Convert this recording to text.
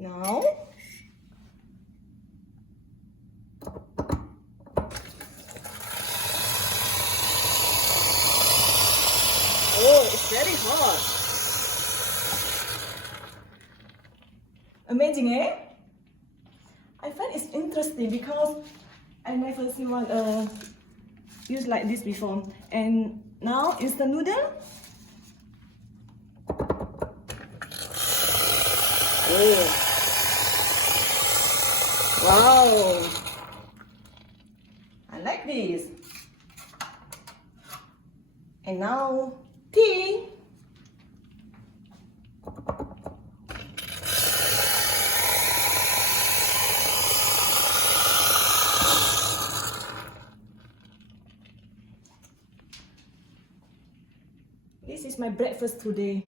Now, oh, it's very hot. Amazing, eh? I find it's interesting because I never seen one used like this before. And now is the noodle. Oh. Wow. I like this. And now tea. This is my breakfast today.